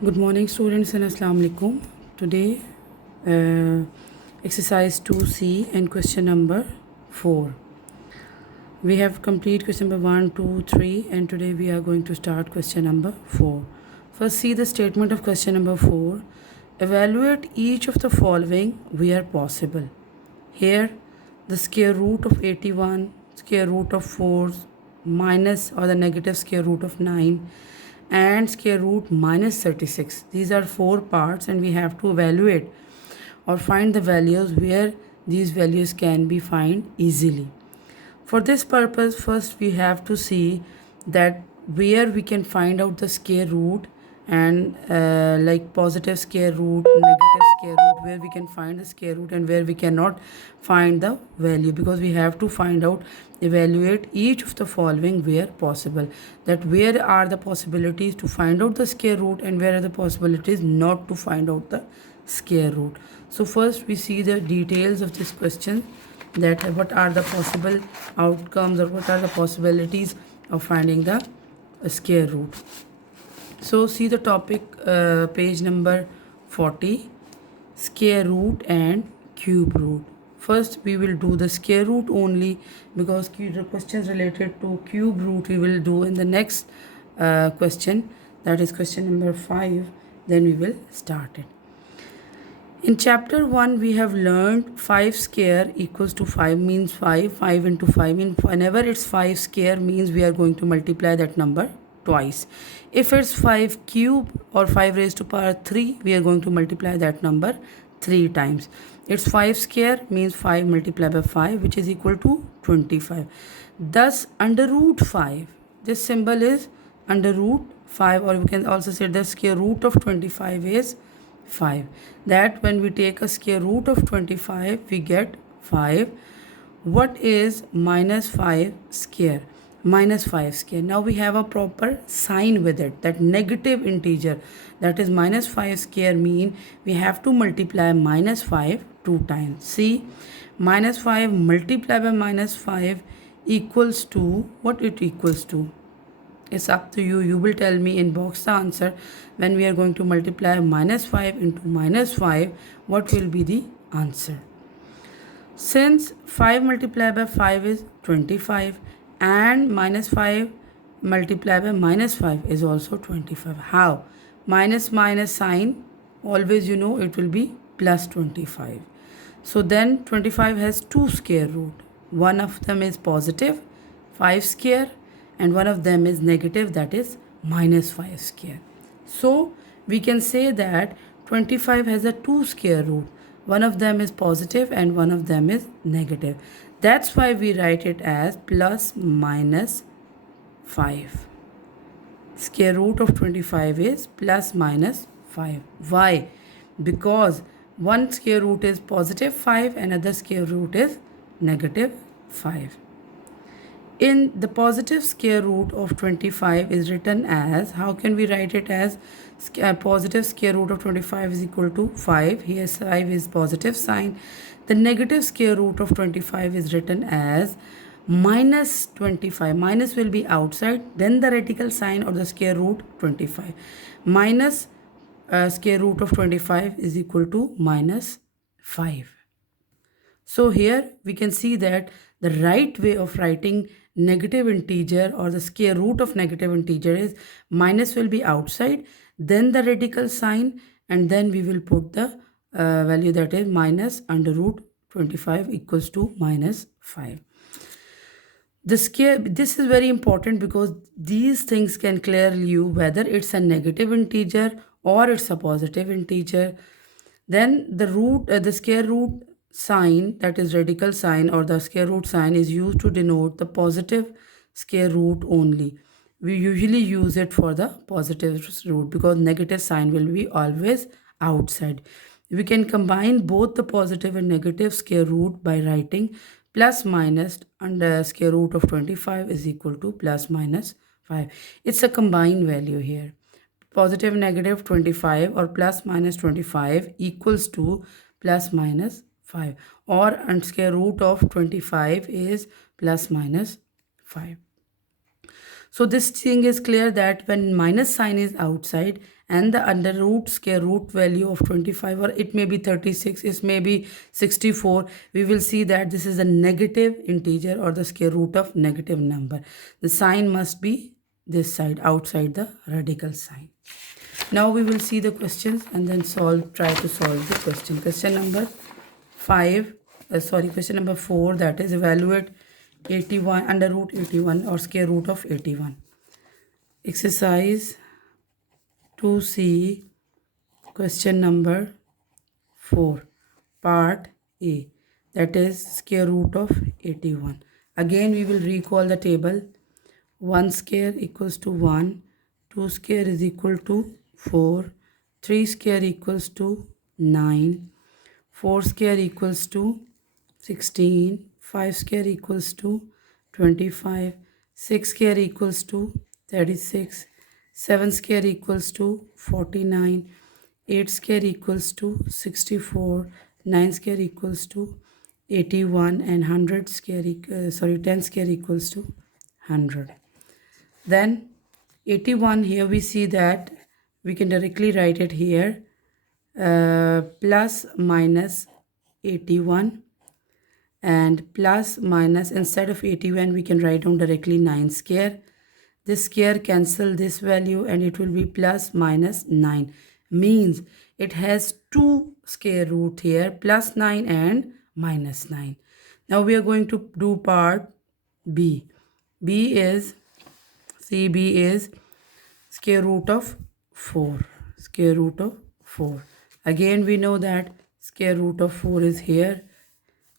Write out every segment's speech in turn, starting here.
Good morning, students, and Assalamu alaikum. Today, exercise 2C and question number 4. We have complete question number 1, 2, 3, and today we are going to start question number 4. First, see the statement of question number 4. Evaluate each of the following where possible. Here, the square root of 81, square root of 4, minus or the negative square root of 9, and square root minus 36. These are 4 parts, and we have to evaluate or find the values where these values can be found easily. For this purpose, first we have to see that where we can find out the square root and like positive square root, negative square root, where we can find the square root and where we cannot find the value, because we have to find out, evaluate each of the following where possible. That where are the possibilities to find out the square root and where are the possibilities not to find out the square root. So first we see the details of this question, that what are the possible outcomes or what are the possibilities of finding the square root. So see the topic, page number 40, square root and cube root. First we will do the square root only, because the questions related to cube root we will do in the next question, that is question number 5. Then we will start it. In chapter 1, we have learned 5 square equals to 5 means 5. 5 into 5 means whenever it's 5 square means we are going to multiply that number twice. If it's 5 cube or 5 raised to power 3, we are going to multiply that number 3 times. It's 5 square means 5 multiplied by 5, which is equal to 25. Thus, under root 5, this symbol is under root 5, or we can also say the square root of 25 is 5. That when we take a square root of 25, we get 5. What is minus 5 square? Minus 5 square. Now we have a proper sign with it, that negative integer, that is minus 5 square, mean we have to multiply minus 5 2 times. See, minus 5 multiplied by minus 5 equals to what it equals to. It's up to you. You will tell me in box the answer. When we are going to multiply minus 5 into minus 5, what will be the answer? Since 5 multiplied by 5 is 25 and minus 5 multiplied by minus 5 is also 25. How? Minus minus sign, always you know it will be plus 25. So then 25 has 2 square root. One of them is positive 5 square and one of them is negative, that is minus 5 square. So we can say that 25 has a 2 square root. One of them is positive and one of them is negative. That's why we write it as plus minus 5. Square root of 25 is plus minus 5. Why? Because one square root is positive 5 and another square root is negative 5. In the positive square root of 25 is written as, how can we write it as positive square root of 25 is equal to 5. Here 5 is positive sign. The negative square root of 25 is written as minus 25. Minus will be outside, then the radical sign of the square root 25. Minus square root of 25 is equal to minus 5. So here we can see that the right way of writing negative integer or the square root of negative integer is minus will be outside, then the radical sign, and then we will put the value, that is minus under root 25 equals to minus 5. This is very important because these things can clear you whether it's a negative integer or it's a positive integer. Then the square root sign, that is radical sign or the square root sign, is used to denote the positive square root only. We usually use it for the positive root because negative sign will be always outside. We can combine both the positive and negative square root by writing plus minus under square root of 25 is equal to plus minus 5. It's a combined value here. Positive negative 25 or plus minus 25 equals to plus minus 5, or and square root of 25 is plus minus 5. So this thing is clear that when minus sign is outside and the under root square root value of 25, or it may be 36, it may be 64, we will see that this is a negative integer or the square root of negative number. The sign must be this side, outside the radical sign. Now we will see the questions and then try to solve the question. Question number 4, that is evaluate 81 under root 81 or square root of 81. Exercise 2C, question number 4, part A, that is square root of 81. Again we will recall the table. 1 square equals to 1, 2 square is equal to 4, 3 square equals to 9, 4 square equals to 16, 5 square equals to 25, 6 square equals to 36, 7 square equals to 49, 8 square equals to 64, 9 square equals to 81, and 10 square equals to 100. Then 81, here we see that we can directly write it here, plus minus 81, and plus minus, instead of 81 we can write down directly 9 square. This square cancel this value and it will be plus minus 9, means it has two square root here, plus 9 and minus 9. Now we are going to do part B. B is square root of 4. Square root of 4. Again we know that square root of 4 is here.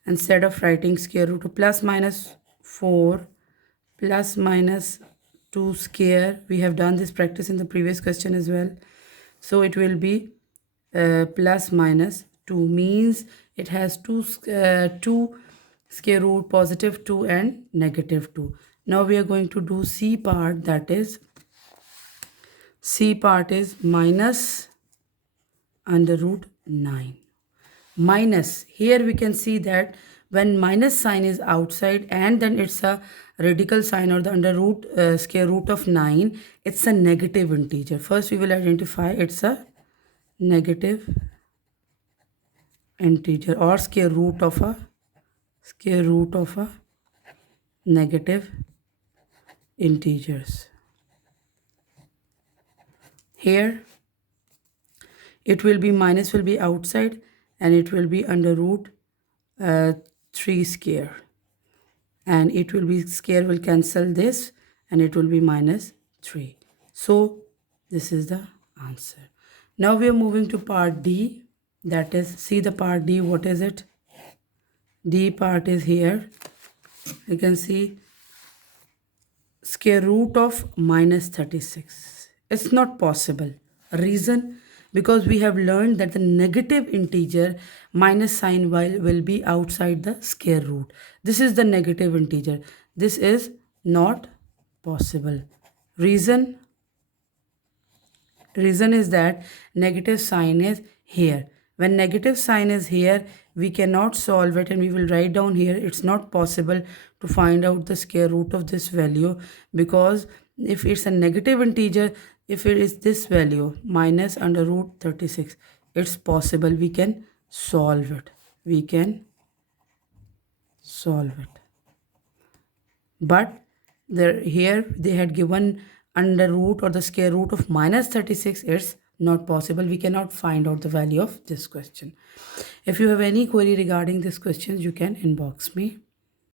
Instead of writing square root of plus minus 4 plus minus 2 square, we have done this practice in the previous question as well. So it will be plus minus 2, means it has two square root, positive 2 and negative 2. Now we are going to do C part, that is C part is minus under root 9. Minus, here we can see that when minus sign is outside and then it's a radical sign or the under root square root of 9, it's a negative integer. First we will identify it's a negative integer or square root of a negative integers. Here it will be minus will be outside and it will be under root 3 square, and it will be square will cancel this and it will be minus 3. So this is the answer. Now we are moving to part D, that is, see the part D, what is it? D part is here. You can see square root of minus 36. It's not possible. Reason? Because we have learned that the negative integer minus sign will be outside the square root. This is the negative integer. This is not possible. Reason is that negative sign is here. When negative sign is here, we cannot solve it, and we will write down here it's not possible to find out the square root of this value, because if it's a negative integer, if it is this value minus under root 36, it's possible we can solve it. But here they had given under root or the square root of minus 36. It's not possible. We cannot find out the value of this question. If you have any query regarding this question, you can inbox me.